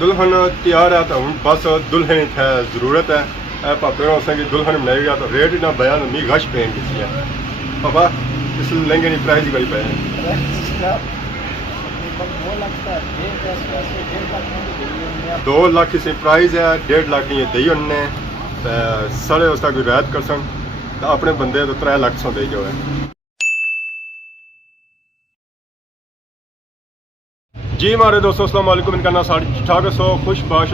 दुल्हन तैयार है तो हूँ बस दुल्हन है ज़रूरत है पापे असेंगी दुल्हन बनाएगा तो रेट ना बयान मी गश पेन की है पापा इस लहंगे की प्राइस ही बड़ी पे है 2 लाख से प्राइस है 1.5 लाख नहीं दी उन्ने सारे उसका कोई रियायत कर सन तो अपने बंदे तो 3 लाख सौ दे जो है जी हमारे दोस्तों अस्सलाम वालेकुम इनका नाम साढ़े ठीक ठाक सो खुश बाश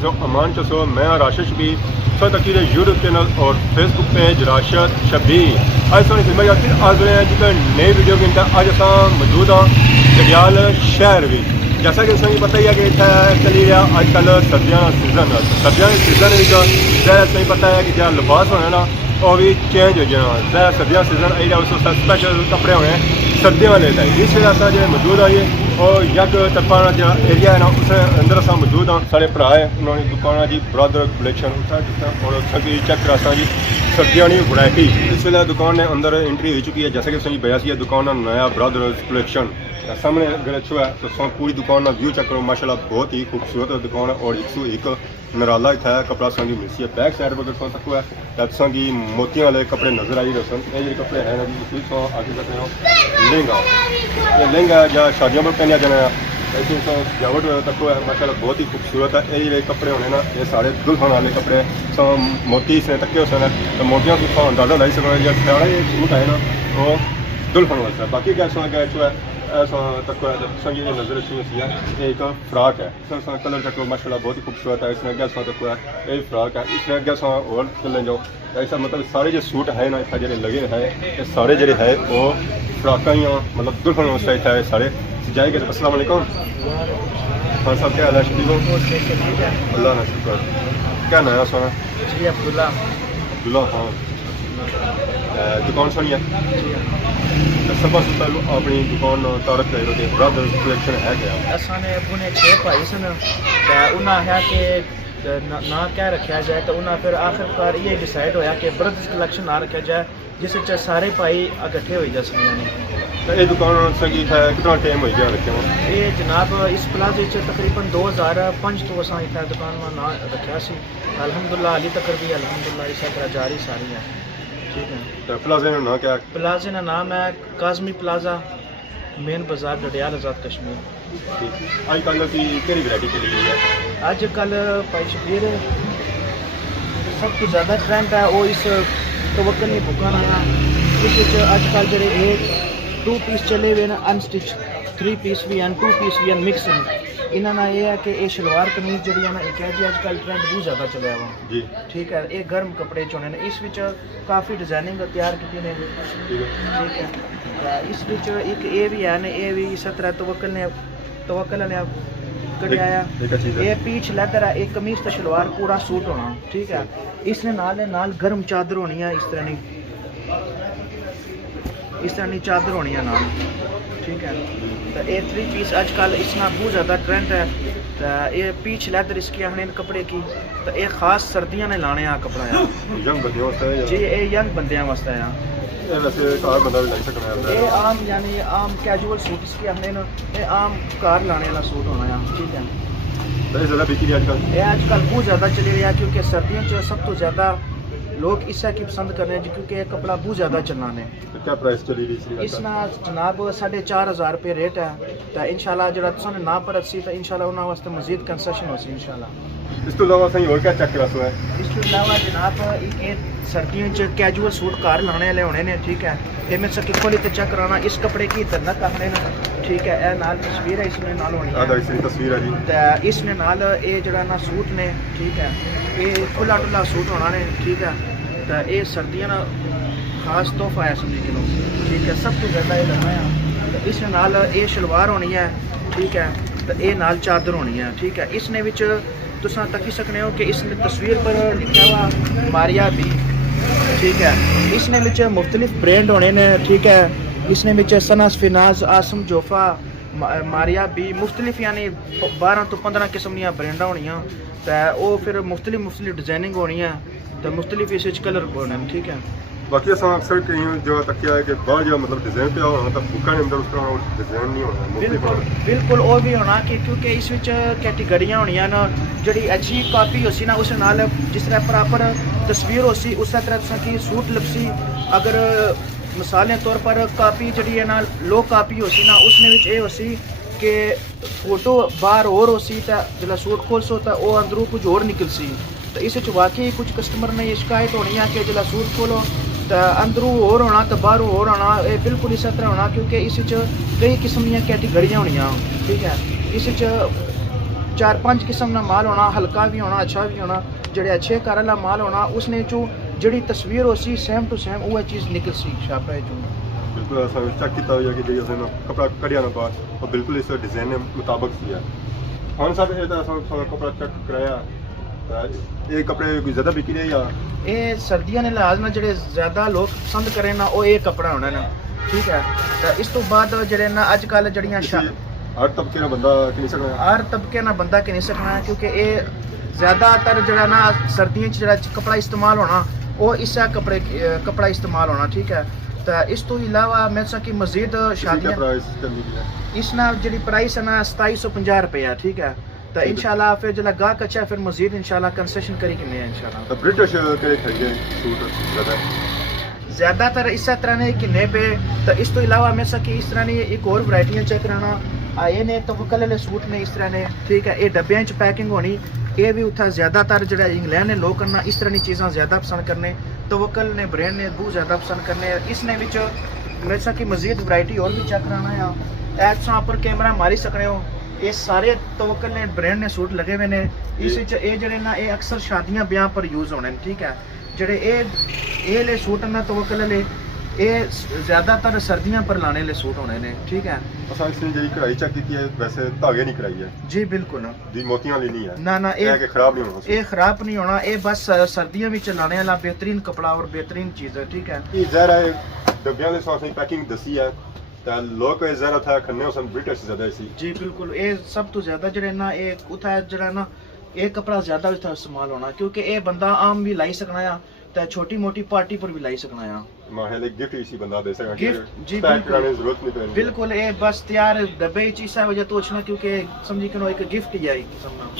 जो अमान चसो मैं राशिद शबीर सो तकीर यूट्यूब चैनल और फेसबुक पेज राशिद शबीर आज सोनी फिल्म यात्री आज रहे हैं जिसका नई वीडियो के अंदर आज असा मौजूद हाँ जग्याल शहर भी जैसा कि सही पता ही है कि इतना चली रहा अजकल सर्दियों का सीजन सर्दियों के सीजन सही पता है कि जहाँ लिबास होना ना वो भी चेंज हो जाना सर्दियों का सीजन आई उस स्पेशल कपड़े होने सर्दियों वाले इस वजह से जो मौजूद आइए और यक तरफा जो एरिया है ना उस अंदर अस मौजूद हाँ साढ़े भरा है उन्होंने दुकान जी ब्रदर कलेक्शन और सभी चेक करा जी सर्दियों की वैरायटी इस वे दुकान ने अंदर एंट्री हो चुकी है जैसे कि सही बया सी दुकान नया ब्रदर कलेक्शन सामने अगर अच्छो है तो पूरी दुकान का व्यू चेक करो माशाल्लाह बहुत ही खूबसूरत दुकान है और 101 नराला इतना है कपड़ा संगी मिलती है बैक साइड पर सो तक है संगी मोतियों वाले कपड़े नजर आई रहे सन ये कपड़े हैं ना जी सो आगे सकते हो लहंगा ये लहंगा या शादियों पर पहना जाना ऐसे सो सजावट तक है माशाल्लाह बहुत ही खूबसूरत है ये कपड़े होने ना ये सारे दुल्हन वाले कपड़े सो मोती इसने तके हो तो मोतियों की अंदाजा लाई सको या सारा ये सूट है ना वो दुल्हन वाला बाकी क्या सो है ऐसा तक संगी नजर अच्छी होती है ये एक फ्राक है कलर तक माशाल्लाह बहुत ही खूबसूरत है इसमें क्या तक ये फ्राक है इसमें क्या और चले जाओ ऐसा मतलब सारे जो सूट है ना इतना जो लगे हैं ये सारे जो है वो फ्राक ही मतलब दुल्हन उस टाइप है सारे जाएंगे अस्सलाम वालेकुम हाँ सब क्या हाल है शबीर अल्लाह ना शुक्र क्या नया सोना जी अब्दुल्ला हाँ दुकान सोनी है सब अपनी दुकान तारक के ब्रदर कलेक्शन है क्या असाने पुणे 6 भाई सन उन्हें है कि ना क्या रखा जाए तो उन्हें फिर आखिरकार ये डिसाइड होया कि ब्रदर्स कलेक्शन ना रखा जाए जिस सारे भाई इकट्ठे हो जा सकते ये दुकान सही है कितना टाइम हो गया रखे ये जनाब इस प्लाजे तकरीबन 2005 तो असा इतना दुकान में ना रखा सी अल्हम्दुलिल्लाह अली तक भी अल्हम्दुलिल्लाह इस तरह जारी सारी है ठीक है तो प्लाजे का नाम क्या प्लाजे का नाम है काजमी प्लाजा मेन बाजार डडियाल आज़ाद कश्मीर आजकल की केड़ी वैरायटी चली गई है आजकल भाई शबीर सब तो ज़्यादा ट्रेंड है वो इस तवक्कल बुकान आया इस अजकल जो 2 पीस चले हुए ना अनस्टिच 3 पीस भी हैं 2 पीस भी हैं मिक्स हैं इन्होंने यह है कि ये शलवार कमीज जी ना एक है जी अजकल ट्रेंड बहुत ज़्यादा चलिया हुआ जी ठीक है ये गर्म कपड़े चुने ने इस विच काफ़ी डिजाइनिंग तैयार की ने ठीक है इस विच एक ये भी है ने ये भी इस तरह तवक्कल ने कढ़ाया ये पीछ लैदर है एक कमीज तो शलवार पूरा सूट होना ठीक है इसने नाल गर्म चादर होनी है इस तरह की चादर होनी है नाल ठीक है तो ये 3 पीस अजकल इसना बहुत ज़्यादा ट्रेंड है तो ये पीछ लैदर इसकी आने कपड़े की तो ये खास सर्दियाँ ने लाने आ कपड़ा है जी ये यंग बंदे वास्ते ये आम यानी आम कैजुअल सूट इसकी आने ये आम कार लाने वाला सूट होना है ठीक है ये आजकल बहुत ज़्यादा चली रहा है क्योंकि सर्दियों सब तो ज़्यादा लोग इससे की पसंद कर रहे हैं क्योंकि ये कपड़ा बहुत ज़्यादा चलना है तो क्या प्राइस चली रही इसना जनाब 4,500 रुपये रेट है तो इंशाल्लाह जो तुमने ना परत सी तो इंशाल्लाह उन्होंने वास्ते मजीद कंसेशन हो सी इंशाल्लाह इस तो अलावा सही और क्या चेक करा सो है इस तो अलावा जनाब एक सर्दियों च कैजुअल सूट घर लाने वाले होने ने ठीक है ये मैं सकी खोली तो चेक कराना इस कपड़े की तरनक आखने ना ठीक है ये नाल तस्वीर है इसमें नाल होनी है इसकी तस्वीर है जी तो इसने नाल ये जड़ा ना सूट ने ठीक है ये खुला डुला सूट होना ने ठीक है तो ये सर्दियाँ ना खास तोहफा है समझ लो ठीक है सब तो ज़्यादा ये लगना है तो इस नाल ये शलवार होनी है ठीक है तो ये नाल चादर होनी है ठीक है इसने विच तुस तकी सकने हो कि इसने तस्वीर पर लिखा हुआ मारिया बी ठीक है इसने विच मुख्तलिफ ब्रांड होने ने ठीक है इसने विच सनास फिनाज आसम जोफा मारिया बी मुख्तलिफ यानी 12 तो 15 किस्म दी ब्रांडा होनियां तो वो फिर मुख्तलिफ डिजाइनिंग होनी है तो मुख्तलिफ इस कलर होने ठीक है बाकी असां अक्सर कई जो तकिया है कि बाहर जो मतलब डिजाइन पे होना तो बुका ने अंदर उस तरह डिजाइन नहीं होना ਬਿਲਕੁਲ ਬਿਲਕੁਲ ਉਹ ਵੀ ਹੋਣਾ ਕਿ ਕਿਉਂਕਿ ਇਸ ਵਿੱਚ ਕੈਟੇਗਰੀਆਂ ਹੋਣੀਆਂ ਨਾ ਜਿਹੜੀ ਅੱਛੀ ਕਾਪੀ ਹੋਸੀ ਨਾ ਉਸ ਨਾਲ ਜਿਸ ਤਰ੍ਹਾਂ ਪ੍ਰੋਪਰ ਤਸਵੀਰ ਹੋਸੀ ਉਸੇ ਤਰ੍ਹਾਂ ਤੁਸੀਂ ਕਿ ਸੂਟ ਲਪਸੀ ਅਗਰ ਮਿਸਾਲ ਦੇ ਤੌਰ ਪਰ ਕਾਪੀ ਜਿਹੜੀ ਹੈ ਨਾ ਲੋ ਕਾਪੀ ਹੋਸੀ ਨਾ ਉਸਨੇ ਵਿੱਚ ਇਹ ਹੋਸੀ ਕਿ ਫੋਟੋ ਬਾਹਰ ਹੋਰ ਹੋਸੀ ਤਾਂ ਜਿਹੜਾ ਸੂਟ ਖੋਲਸੋ ਤਾਂ ਉਹ ਅੰਦਰੋਂ ਕੁਝ ਹੋਰ ਨਿਕਲਸੀ ਤਾਂ ਇਸ ਵਿੱਚ ਵਾਕਈ ਕੁਝ ਕਸਟਮਰ ਨੇ ਇਹ ਸ਼ਿਕਾਇਤ ਹੋਣੀ ਆ ਕਿ ਜਿਹੜਾ ਸੂਟ ਖੋਲੋ ਤਾਂ ਅੰਦਰੋਂ ਹੋਰ ਹੋਣਾ ਤਾਂ ਬਾਹਰੋਂ ਹੋਰ ਹੋਣਾ ਇਹ ਬਿਲਕੁਲ ਇਸੇ ਤਰ੍ਹਾਂ ਹੋਣਾ ਕਿਉਂਕਿ ਇਸ ਵਿੱਚ ਕਈ ਕਿਸਮ ਦੀਆਂ ਕੈਟੇਗਰੀਆਂ ਹੋਣੀਆਂ ਠੀਕ ਹੈ ਇਸ ਵਿੱਚ 4-5 ਕਿਸਮ ਦਾ ਮਾਲ ਹੋਣਾ ਹਲਕਾ ਵੀ ਹੋਣਾ ਅੱਛਾ ਵੀ ਹੋਣਾ ਜਿਹੜੇ ਅੱਛੇ ਘਰ ਵਾਲਾ ਮਾਲ ਹੋਣਾ ਉਸਨੇ ਚੋਂ ਜਿਹੜੀ ਤਸਵੀਰ ਹੋਸੀ ਸੇਮ ਟੂ ਸੇਮ ਉਹ ਚੀਜ਼ ਨਿਕਲ ਸੀ ਛਾਪੇ ਚੋਂ बिल्कुल असां चेक किया हुआ कि जी असें कपड़ा कढ़िया ना बाहर और बिल्कुल इस डिजाइन के मुताबिक सी है खान साहब ये तो असां सारा कपड़ा चेक कराया ये कपड़े कोई ज़्यादा बिकी रहे या ਇਹ ਸਰਦੀਆਂ ਦੇ ਲਿਹਾਜ਼ ਨਾਲ ਜਿਹੜੇ ਜ਼ਿਆਦਾ ਲੋਕ ਪਸੰਦ ਕਰੇ ਨਾ ਉਹ ਇਹ ਕੱਪੜਾ ਹੋਣਾ ਨਾ ਠੀਕ ਹੈ ਤਾਂ ਇਸ ਤੋਂ ਬਾਅਦ ਜਿਹੜੇ ਨਾ ਅੱਜ ਕੱਲ ਜਿਹੜੀਆਂ हर तबके का बंदा किन सकना है ਹਰ ਤਬਕੇ ਨਾਲ ਬੰਦਾ ਕਿ ਨਹੀਂ ਸਕਣਾ ਕਿਉਂਕਿ ਇਹ ਜ਼ਿਆਦਾਤਰ ਜਿਹੜਾ ਨਾ ਸਰਦੀਆਂ 'ਚ ਜਿਹੜਾ ਕੱਪੜਾ ਇਸਤੇਮਾਲ ਹੋਣਾ ਉਹ ਇਸਾ ਕੱਪੜਾ ਇਸਤੇਮਾਲ ਹੋਣਾ ਠੀਕ ਹੈ ਤਾਂ ਇਸ ਤੋਂ ਇਲਾਵਾ ਮੈਂ ਸਾ ਕਿ ਮਜ਼ੀਦ ਸ਼ਾਦੀਆਂ प्राइस चलनी है ਇਸ ਨਾਲ ਜਿਹੜੀ ਪ੍ਰਾਈਸ ਹੈ ਨਾ 2750 ਰੁਪਏ ਠੀਕ ਹੈ ਤਾਂ ਇਨਸ਼ਾਅੱਲਾ ਫਿਰ ਜਿਹੜਾ ਗਾਹਕ ਅੱਛਾ ਫਿਰ ਮਜ਼ੀਦ ਇਨਸ਼ਾਅੱਲਾ ਕੰਸੈਸ਼ਨ ਕਰੀ ਕਿੰਨੇ ਹੈ ਇਨਸ਼ਾਅੱਲਾ तो ब्रिटिश के खरीदे सूट ज़्यादा ਜ਼ਿਆਦਾਤਰ ਇਸੇ ਤਰ੍ਹਾਂ ਨੇ ਕਿੰਨੇ ਪੇ ਤਾਂ ਇਸ ਤੋਂ ਇਲਾਵਾ ਮੈਂ ਸਾ ਕਿ ਇਸ ਤਰ੍ਹਾਂ ਦੀ ਇੱਕ ਹੋਰ ਵੈਰਾਈਟੀਆਂ ਚੈੱਕ ਕਰਾਣਾ ਆਏ ਨੇ ਤਵਕਲ ਵਾਲੇ ਸੂਟ ਨੇ ਇਸ ਤਰ੍ਹਾਂ ਨੇ ਠੀਕ ਹੈ ਇਹ ਡੱਬਿਆਂ 'ਚ ਪੈਕਿੰਗ ਹੋਣੀ ਇਹ ਵੀ ਉੱਥੇ ਜ਼ਿਆਦਾਤਰ ਜਿਹੜਾ ਇੰਗਲੈਂਡ ਨੇ ਲੋਕ ਕਰਨਾ ਇਸ ਤਰ੍ਹਾਂ ਦੀ ਚੀਜ਼ਾਂ ਜ਼ਿਆਦਾ ਪਸੰਦ ਕਰਨੇ ਤਵਕਲ ਨੇ ਬ੍ਰਾਂਡ ਨੇ ਬਹੁਤ ਜ਼ਿਆਦਾ ਪਸੰਦ ਕਰਨੇ ਇਸ ਨੇ ਵਿੱਚ ਮੇਰੇ ਸਾ ਕਿ ਮਜ਼ੀਦ ਵੈਰਾਈਟੀ ਹੋਰ ਵੀ ਚੈੱਕ ਕਰਾਣਾ ਆ ਐਪਸ ਉੱਪਰ ਕੈਮਰਾ ਮਾਰੀ ਸਕਣੇ ਹੋ ਇਹ ਸਾਰੇ ਤਵਕਲ ਨੇ ਬ੍ਰਾਂਡ ਨੇ ਸੂਟ ਲਗੇ ਹੋਏ ਨੇ ਇਸ ਵਿੱਚ ਇਹ ਜਿਹੜੇ ਨਾ ਇਹ ਅਕਸਰ ਸ਼ਾਦੀਆਂ ਵਿਆਹ ਪਰ ਯੂਜ਼ ਹੋਣੇ ਨੇ ਠੀਕ ਹੈ ਜਿਹੜੇ ਇਹ ਲੈ ਸੂਟ ਨਾ ਤਵਕਲ ਵਾਲੇ ਇਹ ਜ਼ਿਆਦਾਤਰ ਸਰਦੀਆਂ ਪਰ ਲਾਣੇ ਵਾਲੇ ਸੂਟ ਹੋਣੇ ਨੇ ਠੀਕ ਹੈ असां इसने जी कढ़ाई चेक की है वैसे धागे नहीं कराई है ਜੀ ਬਿਲਕੁਲ जी मोतियां वाली नहीं है ਨਾ ਨਾ ये कि खराब नहीं होना ਇਹ ਖਰਾਬ ਨਹੀਂ ਹੋਣਾ ਇਹ ਬਸ ਸਰਦੀਆਂ ਵਿੱਚ ਲਾਣੇ ਵਾਲਾ ਬਿਹਤਰੀਨ ਕਪੜਾ ਔਰ ਬਿਹਤਰੀਨ ਚੀਜ਼ ਹੈ ਠੀਕ ਹੈ ये ज़ाहिर है डब्बियां दे साथ पैकिंग दसी है तो लोग ज़रा था खन्ने उस ब्रिटिश ज़्यादा सी ਜੀ ਬਿਲਕੁਲ ਇਹ ਸਭ ਤੋਂ ਜ਼ਿਆਦਾ ਜਿਹੜੇ ਨਾ ਇਹ ਉਥੇ ਜਿਹੜਾ ਨਾ ਇਹ ਕਪੜਾ ਜ਼ਿਆਦਾ ਉੱਥੇ ਇਸਤੇਮਾਲ ਹੋਣਾ ਕਿਉਂਕਿ ਇਹ ਬੰਦਾ ਆਮ ਵੀ ਲਾਈ ਸਕਣਾ ਆ ਤੇ ਛੋਟੀ ਮੋਟੀ ਪਾਰਟੀ ਪਰ ਵੀ ਲਾਈ ਸਕਣਾ ਆ माहौल एक गिफ्ट इसी बंदा दे सका गिफ्ट, जी, पैक बिल्कुल। कराने की जरूरत नहीं पैनी ਬਿਲਕੁਲ ਇਹ ਬਸ ਤਿਆਰ ਡੱਬੇ ਚ ਇਸਾ ਵਜ੍ਹਾ ਤੋਂ ਅਚਣਾ ਕਿਉਂਕਿ ਸਮਝੀ ਕਿ ਇੱਕ ਗਿਫਟ ਹੀ ਆਈ ਕਿਸਮ ਦਾ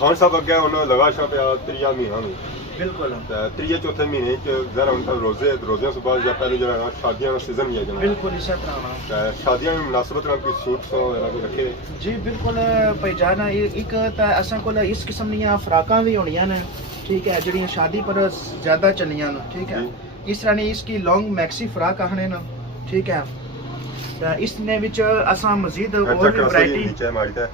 खान साहब अगे उन्होंने लगा छा पे त्रिया महीना में ਬਿਲਕੁਲ त्रिये चौथे महीने जरा उनका रोजे से बाद या पहले जरा शादियां का सीजन ही है जना ਬਿਲਕੁਲ ਇਸੇ ਤਰ੍ਹਾਂ ਹੋਣਾ शादियां में मुनासिबत नाल कोई सूट वगैरह रखे ਜੀ ਬਿਲਕੁਲ ਭਾਈ ਜਾਨਾ ਇੱਕ ਤਾਂ ਅਸਾਂ ਕੋਲ ਇਸ ਕਿਸਮ ਦੀਆਂ ਫਰਾਕਾਂ ਵੀ ਹੋਣੀਆਂ ਨੇ ਠੀਕ ਹੈ ਜਿਹੜੀਆਂ ਸ਼ਾਦੀ ਪਰ ਜ਼ਿਆਦਾ ਚੱਲੀਆਂ ਨੇ ਠੀਕ ਹੈ ਇਸ ਤਰ੍ਹਾਂ ਦੀ ਇਸकी ਲੌਂਗ ਮੈਕਸੀ ਫਰਾਕ ਆਹਣੇ ਨੇ ਠੀਕ ਹੈ ਤਾਂ ਇਸ ਨੇ ਵਿੱਚ ਅਸਾਂ ਮਜ਼ੀਦ ਹੋਰ ਵੀ ਵੈਰਾਈਟੀ नीचे हमारी था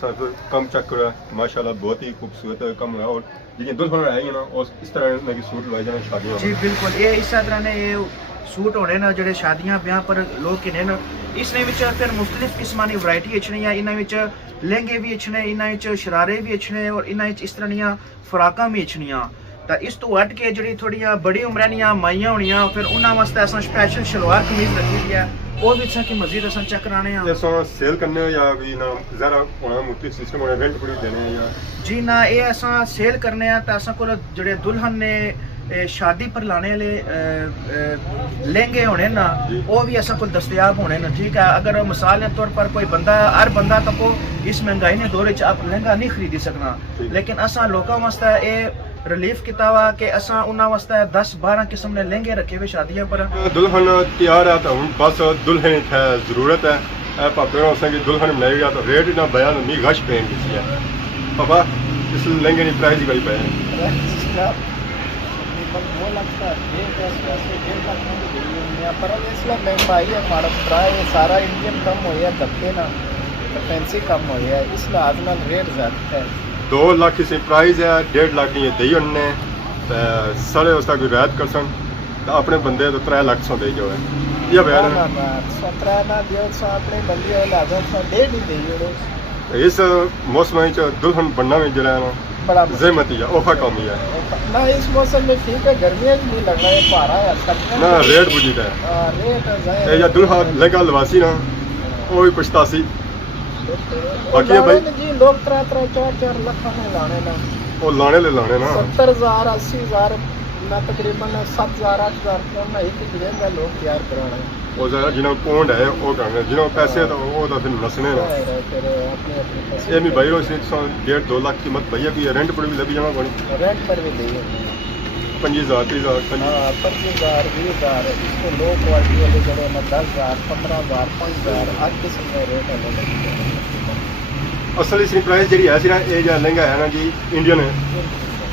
सब कम चक्कर माशाल्लाह बहुत ही खूबसूरत कम है और लेकिन दुल्हन है ना और इस तरह के सूट लगे जाने शादी ਜੀ ਬਿਲਕੁਲ ਇਹ ਇਸੇ ਤਰ੍ਹਾਂ ਨੇ ਇਹ ਸੂਟ ਹੋਣੇ ਨੇ ਜਿਹੜੇ ਸ਼ਾਦੀਆਂ ਵਿਆਹ ਪਰ ਲੋਕ ਕਿਨੇ ਨੇ ਇਸ ਨੇ ਵਿੱਚ ਫਿਰ ਮੁxtਲਿਫ ਕਿਸਮਾਂ ਦੀ ਵੈਰਾਈਟੀ ਅਚਣੀ ਆ ਇਹਨਾਂ ਵਿੱਚ ਲਹਿੰਗੇ ਵੀ ਅਚਣੇ ਇਹਨਾਂ ਵਿੱਚ ਸ਼ਰਾਰੇ ਵੀ ਅਚਣੇ ਔਰ ਇਹਨਾਂ ਵਿੱਚ ਇਸ ਤਰ੍ਹਾਂ ਦੀਆਂ ਫਰਾਕਾਂ ਵੀ ਅਚਣੀਆਂ ਤਾਂ ਇਸ ਤੋਂ ਹਟ ਕੇ ਜਿਹੜੀ ਥੋੜੀਆਂ ਬੜੀ ਉਮਰਾਂ ਦੀਆਂ ਮਾਈਆਂ ਹੋਣੀਆਂ ਫਿਰ ਉਹਨਾਂ ਵਾਸਤੇ ਅਸਾਂ ਸਪੈਸ਼ਲ ਸ਼ਲਵਾਰ ਕਮੀਜ਼ ਰੱਖੀ ਦੀ ਹੈ ਉਹ ਵੀ ਅਸਾਂ ਕਿ ਮਜ਼ੀਦ ਅਸਾਂ ਚੈੱਕ ਕਰਾਣੇ ਆ ये सो सेल करने या भी ना जरा होना मुख्तलिफ सिस्टम होना रेंट पूरी देने या ਜੀ ਨਾ ਇਹ ਅਸਾਂ ਸੇਲ ਕਰਨੇ ਆ ਤਾਂ ਅਸਾਂ ਕੋਲ ਜਿਹੜੇ ਦੁਲਹਨ ਨੇ ਸ਼ਾਦੀ ਪਰ ਲਾਣੇ ਵਾਲੇ ਲਹਿੰਗੇ ਹੋਣੇ ਨਾ जी। ਉਹ ਵੀ ਅਸਾਂ ਕੋਲ ਦਸਤਿਆਬ ਹੋਣੇ ਨਾ ਠੀਕ ਹੈ ਅਗਰ ਮਿਸਾਲ ਦੇ ਤੌਰ ਪਰ ਕੋਈ ਬੰਦਾ ਹਰ ਬੰਦਾ ਤਾਂ ਕੋ ਇਸ ਮਹਿੰਗਾਈ ਦੇ ਦੌਰ ਵਿੱਚ ਆਪ ਲਹਿੰਗਾ ਨਹੀਂ ਖਰੀਦੀ ਸਕਣਾ ठीक। ਲੇਕਿਨ ਅਸਾਂ ਲੋਕਾਂ ਵਾਸਤੇ ਇਹ ਰਿਲੀਫ ਕੀਤਾ ਵਾ ਕਿ ਅਸਾਂ ਉਹਨਾਂ ਵਾਸਤੇ 10-12 ਕਿਸਮ ਦੇ ਲਹਿੰਗੇ ਰੱਖੇ ਹੋਏ ਸ਼ਾਦੀਆਂ ਪਰ दुल्हन तैयार है तो हम बस दुल्हन है जरूरत है पापे की दुल्हन बनाएगा तो रेट ना बयान नहीं गश पहन किसी है पापा इस लहंगे की प्राइस ही बड़ी पे वो लगता है पर इसलिए महंगाई है हमारा प्राय सारा इंडियन कम हो गया धक्के ना फैंसी कम हो गया इस लिहाज में रेट ज़्यादा है 2 लाख की प्राइस है 1.5 लाख की दी उन्ने सारे उसका कोई रियायत कर सन तो अपने बंदे तो 3 लाख सौ दे जो है ये बयान है 17 ना दियो सो अपने बंदे लाजो सो डेढ़ ही दियो इस मौसम में दुल्हन बनना में जरा ना बड़ा जहमत ही है औखा काम ही है ना इस मौसम में ठीक है गर्मियाँ भी नहीं लगना है पारा है ना रेट बुझी है रेट या दुल्हा लगा लवासी ना वो भी पछतासी बाकी है भाई जी लोग 3-3 4-4 लाख में लाने ना वो लाने ले लाने ना 70,000 80,000 ना तकरीबन 7,000 8,000 ना एक लहंगा लोग तैयार कराना है। ਉਹ ਜ਼ਰਾ ਜਿਹਨਾਂ ਕੋਲ ਪੌਂਡ ਹੈ ਉਹ ਕਰਨਾ, ਜਿਹਨਾਂ ਕੋਲ ਪੈਸੇ ਹੈ ਤਾਂ ਉਹ ਤਾਂ ਫਿਰ ਨਸਣੇ ਨੇ। फिर अपने अपने पैसे ਇਹ ਵੀ ਬਾਈ ਰੋ 1.5-2 ਲੱਖ ਕੀਮਤ ਭਈਆ ਕੀ ਰੈਂਟ ਪਰ ਵੀ ਲੱਭੀ ਜਾਵਾਂ ਕੋਣੀ रेंट पर भी नहीं है। 25,000 30,000 हाँ 25,000 20,000 इसको लो क्वालिटी वाले जगह में 10,000 15,000 5,000 हर किस्म का रेट है। ਅਸਲ ਇਸ ਦੀ ਪ੍ਰਾਈਸ ਜਿਹੜੀ ਹੈ ਸੀ ਨਾ ਇਹ ਜਿਹੜਾ ਲਹਿੰਗਾ ਹੈ ਨਾ ਜੀ ਇੰਡੀਅਨ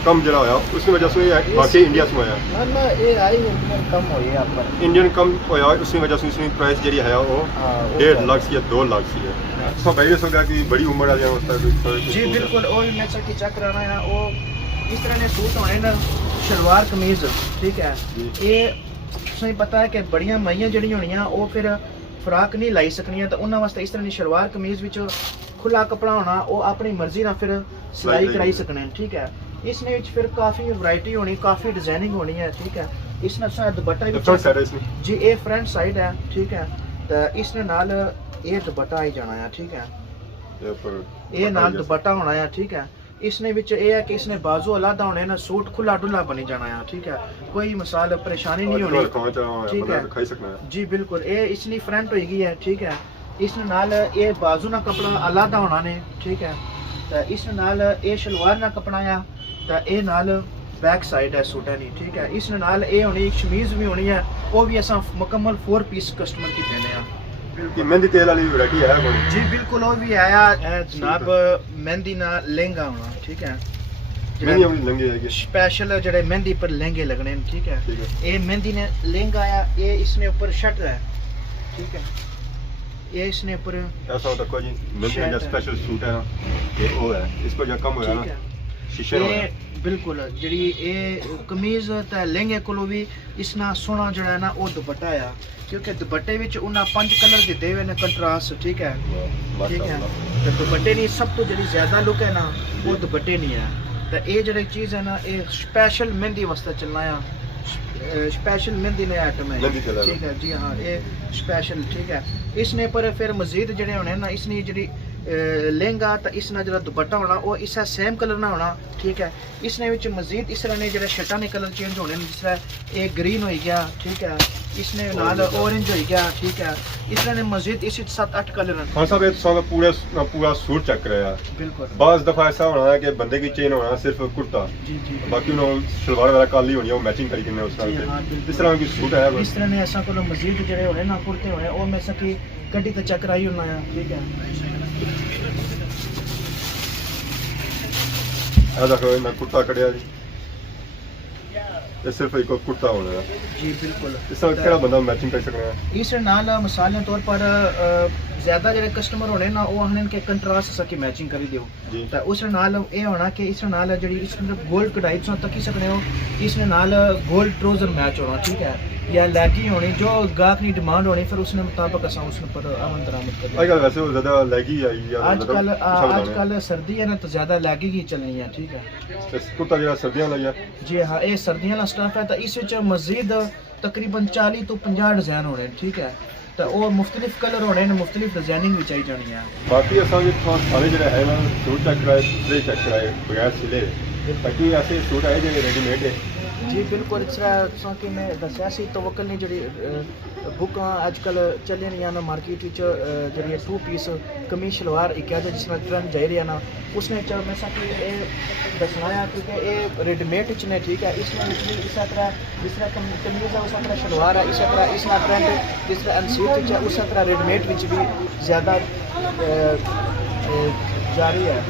ਕਮ ਜਿਹੜਾ ਹੋਇਆ ਉਸ ਦੀ ਵਜ੍ਹਾ ਸੇ ਇਹ ਬਾਕੀ ਇੰਡੀਆ ਸੇ ਹੋਇਆ ना ना ये आई इंडियन कम हो गया पर ਇੰਡੀਅਨ ਕਮ ਹੋਇਆ ਉਸ ਦੀ ਵਜ੍ਹਾ ਸੇ ਇਸ ਦੀ ਪ੍ਰਾਈਸ ਜਿਹੜੀ ਹੈ ਉਹ हाँ 1.5 ਲੱਖ ਸੀ ਜਾਂ 2 ਲੱਖ ਸੀ। ਸੋ ਭਾਈ ਦੱਸੋ ਕਿ ਬੜੀ ਉਮਰ ਵਾਲਿਆਂ ਵਾਸਤੇ जी बिल्कुल वो भी मैं सर चेक कराना है वो इस तरह ने सूट होने ना शलवार कमीज ठीक है जी। ये तुसें पता है कि बड़ियां माइयां जड़ी होनियां वो फिर फराक नहीं लाई सकनियां तो उन्हां वास्ते इस तरह की शलवार कमीज विच खुला कपड़ा होना वो अपनी मर्जी नाल फिर सिलाई कराई सकने ठीक है। इसने विच फिर काफ़ी वैरायटी होनी काफ़ी डिजाइनिंग होनी है ठीक है। इसने सा दुपट्टा भी फ्रंट साइड है इसमें जी ये फ्रंट साइड है ठीक है तो इसने नाल ये दुपट्टा आई जाना है ठीक है। ये पर ये नाल दुपट्टा होना है ठीक है। इसने विच ये है कि इसने बाजू अलग होने ना सूट खुला डुला बनी जाना है ठीक है कोई मिसाल परेशानी नहीं होनी ठीक है खाई सकना है जी बिल्कुल ये इसनी फ्रंट होगी है ठीक है। इसने नाल ये बाजू ना कपड़ा अलग होना ने ठीक है तो इसने नाल ये शलवार ना कपड़ा आ तो ये नाल बैक साइड है सूटा नहीं ठीक है। इसने नाल ये होनी शमीज भी होनी है वो भी असा मुकम्मल 4 पीस कस्टमर की पहने हैं। कि मेहंदी तेल वाली वैरायटी है कोई जी बिल्कुल वो भी आया जनाब मेहंदी ना लहंगा होना ठीक है मेहंदी वाली लंगी है स्पेशल जड़े मेहंदी पर लहंगे लगने हैं, ठीक है। ठीक है ये मेहंदी ने लहंगा आया ये इसने ऊपर शर्ट है ठीक है ये इसने ऊपर ऐसा होता कोई मेहंदी का शर्ट है। स्पेशल सूट है ना ये वो है इस पर जो कम होया ठीक ना है शीशे होया ये बिल्कुल जी ये कमीज ते लहंगे कोलों भी इसना सोना जड़ा है ना वो दुपट्टा आया क्योंकि दुपट्टे विच उन्हें 5 कलर दिते हुए ने कंट्रास्ट ठीक है ठीक है तो दुपट्टे नहीं सब तो जी ज्यादा लुक है ना वो दुपट्टे नहीं है तो ये जड़ी चीज़ है ना ये स्पेशल मेहंदी वास्ते चलना है स्पेशल मेहंदी ने आइटम है मेहंदी चला ठीक है जी हाँ ये स्पेशल ठीक है। इसने पर फिर मजीद जड़े होने ना इसने जी लहंगा तो इसना जरा दुपट्टा होना वो इसका सेम कलर ना होना ठीक है। इसने विच मजीद इस तरह ने जरा शर्टा ने कलर चेंज होने जिस तरह एक ग्रीन हो गया ठीक है इसने नाल ऑरेंज हो गया ठीक है। इस तरह ने मजीद इस 7-8 कलर हैं हाँ साहब ये तो पूरा सूट चेक करे यार बिल्कुल बाज़ दफ़ा ऐसा होना है कि बंदे की चेन होना सिर्फ कुर्ता जी जी बाकी उन्होंने सलवार वगैरह काली होनी है वो मैचिंग करी करने उस जी, हाँ, तरह बिल्कुल। इस तरह की सूट है इस तरह ने ऐसा को मजीद जड़े होने ना कुर्ते होने वो में सकी गड्डी तो चेक कराई होना है ठीक है। ऐसा देखो मैं कुर्ता कड़िया जी ये सिर्फ एक कुर्ता होना है जी बिल्कुल इस तरह केड़ा बंदा मैचिंग कर सकना है इस नाल मिसाल के तौर पर ज्यादा जड़े कस्टमर होने ना वो आखने के कंट्रास्ट सकी मैचिंग करी दियो जी तो उस नाल ये होना कि इस नाल जड़ी इसके गोल्ड कढ़ाई तुम तकी सकने हो इसने नाल गोल्ड ट्राउजर मैच होना ठीक है या लैगी होनी जो गाहक की डिमांड होनी फिर उसने मुताबिक असा उसने पर अमल दरामद कर आजकल वैसे वो ज़्यादा लैगी आई या आजकल सर्दी है ना तो ज्यादा लैगी ही चलनी है ठीक है। कुर्ता जरा सर्दियां लगी है जी हाँ ये सर्दियों का स्टाफ है तो इस विच मजीद तकरीबन 40 तो 50 डिजाइन होने ठीक है तो वो मुख्तलिफ कलर होने ने मुख्तलिफ डिजाइनिंग भी चाहिए जानी है। बाकी असांजे सारे जो है ना सूट चेक कराए स्प्रे चेक कराए बगैर सिले बाकी ऐसे सूट आए जो रेडीमेड है जी बिल्कुल इस तरह कि मैं दसिया सी तवक्कल ने जी बुक अजकल चली रही ना मार्केट जी 2 पीस कमीज शलवार एक है जिसमें ट्रेंड जारी रहा ना उसने मैं कि दसना है क्योंकि ये रेडीमेड ने ठीक है इसमें भी इस तरह जिस तरह कमीज है उस तरह शलवार है इस तरह इसका ट्रेंड जिस तरह अनसीट है उस तरह रेडीमेड भी ज़्यादा जारी है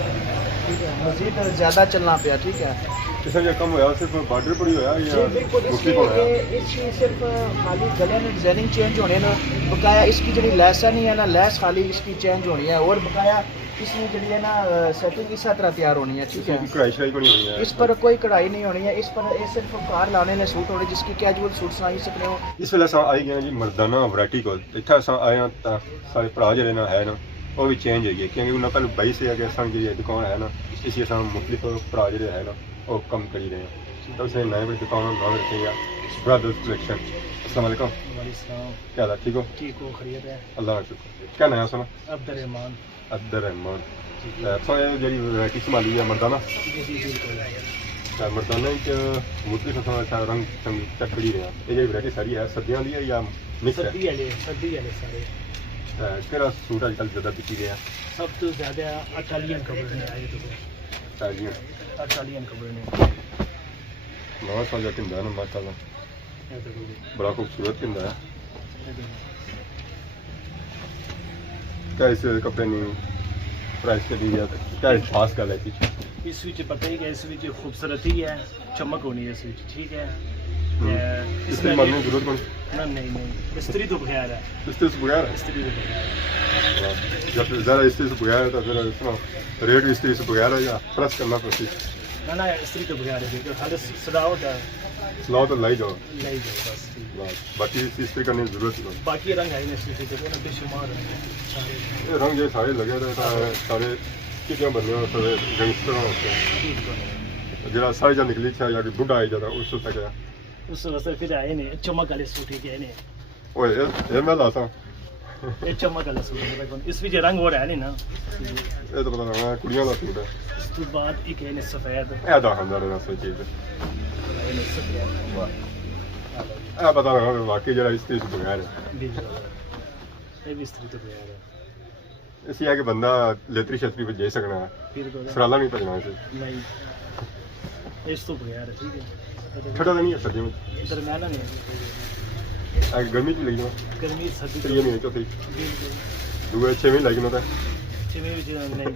ठीक है मजीद ज़्यादा चलना पाया ठीक है। इसमें जो कम होया सिर्फ बॉर्डर पर ही होया या जी बिल्कुल मुख्तलिफ होया इसकी सिर्फ खाली गले में डिजाइनिंग चेंज होने ना बकाया इसकी जी लैस नहीं है ना लैस खाली इसकी चेंज होनी है और बकाया इसमें जी है ना सेटिंग इस तरह तैयार होनी है ठीक है। कढ़ाई शढ़ाई को नहीं होनी है इस पर कोई कढ़ाई नहीं होनी है इस पर ये सिर्फ कार लाने ने सूट होने जिसकी कैजुअल सूट सनाई सकते हो। इस वेले असां आई गए जी मर्दाना वैरायटी को इत्थे असां आए हां तां सारे भरा जेह्ड़े ना है ना वो भी चेंज होई गए क्योंकि उन्हें पहले बाई से अगर असां जी दुकान है ना इसी असां मुख्तलिफ भरा जेह्ड़े है ना वो कम करी रहे हैं तो उसने नए बड़ी दुकान नाम रखे या ब्रदर्स कलेक्शन। अस्सलाम वालेकुम क्या हाल है ठीक हो खरीद है अल्लाह का शुक्र क्या नाम है सुना अब्दुल अब्दुल रहमान तो ये जी वैरायटी संभाली है मर्दाना ਤਾਂ ਮਰਦਾਨਾ ਚ ਮੁੱਢਲੀ ਫਸਲਾਂ ਦਾ ਰੰਗ ਚੱਕ ਖੜੀ ਰਿਹਾ ਇਹ ਜਿਹੜੀ ਵੈਰਾਈਟੀ ਸਾਰੀ ਹੈ ਸਰਦੀਆਂ ਦੀ ਹੈ ਜਾਂ ਮਿਕਸ ਹੈ सर्दी वाले सारे ਕਿਹੜਾ ਸੂਟ ਅੱਜ ਕੱਲ੍ਹ ਜ਼ਿਆਦਾ ਵਿਕੀ ਰਿਹਾ सब तो ज़्यादा इटालियन कपड़े ने आए तो ਸਾਰੀਆਂ इटालियन कपड़े ने ਨਵਾਂ ਸਾਲ ਦਾ ਹੁੰਦਾ ਨਾ ਮਾਸ਼ਾਅੱਲਾ ये देखो ਬੜਾ ਖੂਬਸੂਰਤ ਹੁੰਦਾ ਹੈ ये देखो क्या इस कपड़े ने प्राइस के लिए क्या खास कर है पीछे इस विच पता ही है इस विच खूबसूरती है चमक होनी है इस विच ठीक है इसमें मालूम जरूरत कौन नहीं स्त्री तो बगैर है इससे बगैर है स्त्री तो बगैर जब ज़्यादा स्त्री से बगैर है तो फिर इसमें रेट भी स्त्री से बगैर है या प्लस करना पड़ती ना स्त्री तो बगैर है तो खाली सजावट है सलाह तो लाई जाओ लाई जाओ बस ठीक। बाकी स्त्री करने की जरूरत नहीं बाकी रंग है इस विच तो ना बेशुमार है सारे ये रंग ये सारे लगे थे सारे कितने बंदे हो सारे गैंगस्टर होते हैं जरा सारी जा निकली था या कि बुढ़ा आई जाता उस तक है उस वास्ते फिर आए ने चमक वाले सूट ही के ने ओए ये मैं लाता हूँ ये चमक वाला सूट है देखो इस विच रंग और है नहीं ना ये तो पता लगा कुड़ियां का सूट है उस तो बाद एक है ने सफेद ये दा हमदा ना सही चीज है ने सफेद वाह ये पता लगा वाकई जरा स्त्री से बगैर है ये भी स्त्री तो बगैर है इसी है कि बंदा लेतरी छतरी पे जा सकना है फिर तो सराला नहीं भजना इसे नहीं इस तो बगैर है ठीक है ठंडा तो नहीं है सर्दियों में दरम्याना नहीं आगे गर्मी की लगी ना गर्मी सर्दी तो ये नहीं है चौथी बिल्कुल दूसरे 6 महीने लगी ना था छेवें विच नहीं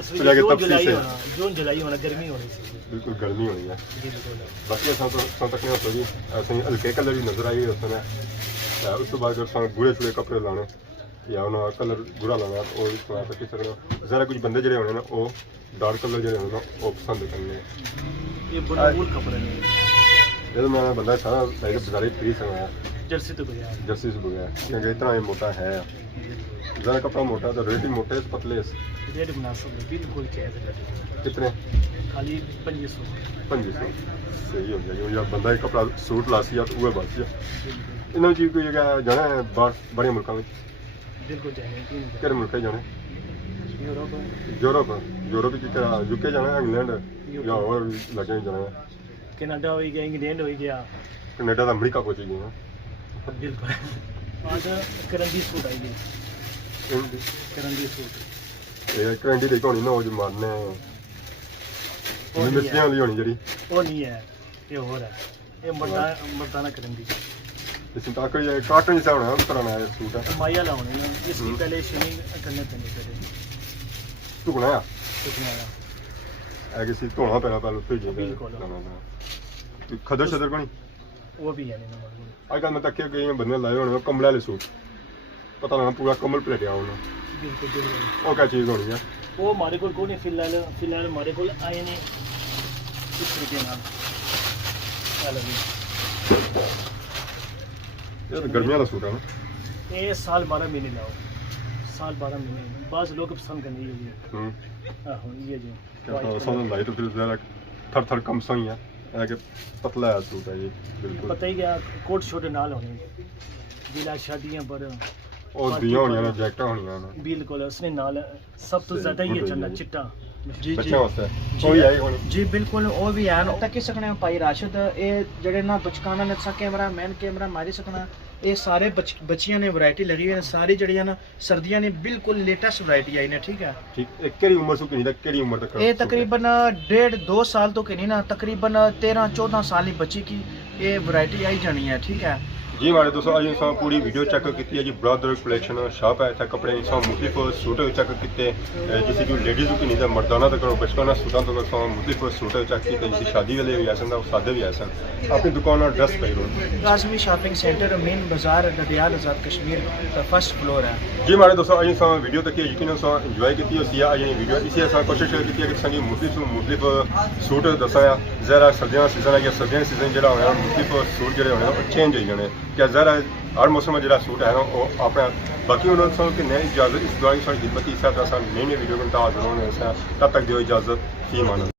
उस तो जाके विच तब जुलाई से- होना जून जुलाई होना गर्मी होनी चाहिए बिल्कुल गर्मी होनी है बिल्कुल बाकी सन तक नहीं होता जी ऐसे ही हल्के कलर भी नजर आई उस समय उस तो बाद अगर सन गूढ़े छुड़े कपड़े लाने या उन्होंने कलर गुड़ा लाना वो भी सुना सकी सकते ज़रा कुछ बंदे जड़े होने ना वो डार्क कलर जड़े होने ना वो पसंद करने ये बड़ा मूल कपड़े नहीं ये तो मैं बंदा सारा लाइक बाजारी फ्री सकना जर्सी तो बगैर जर्सी से बगैर क्योंकि इतना ये मोटा है ज़रा कपड़ा मोटा तो रेट भी मोटे से पतले से रेट मुनासिब है बिल्कुल जायज़ है कितने खाली 2500 2500 सही हो जाएगी या बंदा एक कपड़ा सूट ला सी या तो वो बस जा बिल्कुल इन्होंने चीज़ कोई जगह जाना है बाहर बड़े मुल्कों में बिल्कुल जाएंगे क्यों नहीं किहड़े मुल्क जाना जाएंगे यूरोप यूरोप यूरोप की क्या यूके जाना है इंग्लैंड या और लगे जाना है कनाडा हो गया इंग्लैंड हो गया कनाडा तो अमरीका पहुंच गई है बिल्कुल आज करंदी सूट आई है करंदी सूट ये करंडी देखो होनी ना वो जो मारने मिस्त्रियां वाली होनी जड़ी वो नहीं है ये हो रहा है ये मर्दाना करंदी इसमें ताकि ये काटन जैसा होना है उस तरह ना सूट है माया लाने ना इसकी पहले शेविंग करने पैनी पहले धुकना है कितना है है किसी धोना पैना पहले फिर जी बिल्कुल। खदर शदर को नहीं वो भी है नहीं नंबर अजकल मैं तक कई बंदे लाए होने कमले वाले सूट पता लगा पूरा कमल पलेटिया उन्हें बिल्कुल बिल्कुल वो क्या चीज़ होनी है वो हमारे को नहीं फिलहाल हमारे को आए ने इस तरीके नाल चलो जी ये तो गर्मियों का सूट है ना ये साल 12 महीने लाओ साल 12 महीने बाज़ लोग पसंद करने ये आहो ये जो क्या समझ लाई तो फिर ज़रा थर थर कम सही है है कि पतला है सूट है ये बिल्कुल पता ही क्या कोट छोटे नाल होने बिला शादियां पर और दियां होनी ना जैकेट होनी ना बिल्कुल उसने नाल सब तो ज्यादा ही है चलना चिट्टा जी बच्चे वास्ते कोई आई होनी जी बिल्कुल वो भी है तक सकने भाई राशिद ये जड़े ना बचकाना ने सा कैमरा मैन कैमरा मारी सकना ये सारे बच्चियां ने वैरायटी लगी हुई है सारी जड़ियां ना सर्दियां ने बिल्कुल लेटेस्ट वैरायटी आई ने ठीक है ठीक एक केड़ी उम्र से किन्नी तक केड़ी उम्र तक ये तकरीबन 1.5-2 साल तो नहीं ना तकरीबन 13-14 साल की बच्ची की ये वैरायटी आई जानी है ठीक है जी हमारे दोस्तों अज अस पूरी वीडियो चेक की है जी ब्रदर कलेक्शन शॉप है इतना कपड़े अस मुख्तलिफ सूट चेक किए जिस जो लेडीज़ की नहीं मर्दाना तक बचपना सूटों तक अस मुख्तलिफ सूट चेक किए जिस शादी वाले भी आए सन सादे भी आए सन अपनी दुकान और ड्रेस पाई रोड लाजमी शॉपिंग सेंटर मेन बाजार डडियाल आजाद कश्मीर का फर्स्ट फ्लोर है जी हमारे दोस्तों अज अस वीडियो तक यकीन इंजॉय की अज वीडियो इसी अस कोशिश की कि असांजी मुख्तलिफ सूट दसा ज़रा सर्दियों का सीजन है या सर्दियों का सीजन जो होना मुख्तलिफ सूट जो होने चेंज हो जाने क्या ज़रा हर मौसम में जो सूट है ना वो अपना बाकी उन्होंने समझ कि नई इजाज़त इस दौरान सारी खिदमत इस तरह नई वीडियो को हाजिर होने तब तक दियो इजाज़त फी मानो।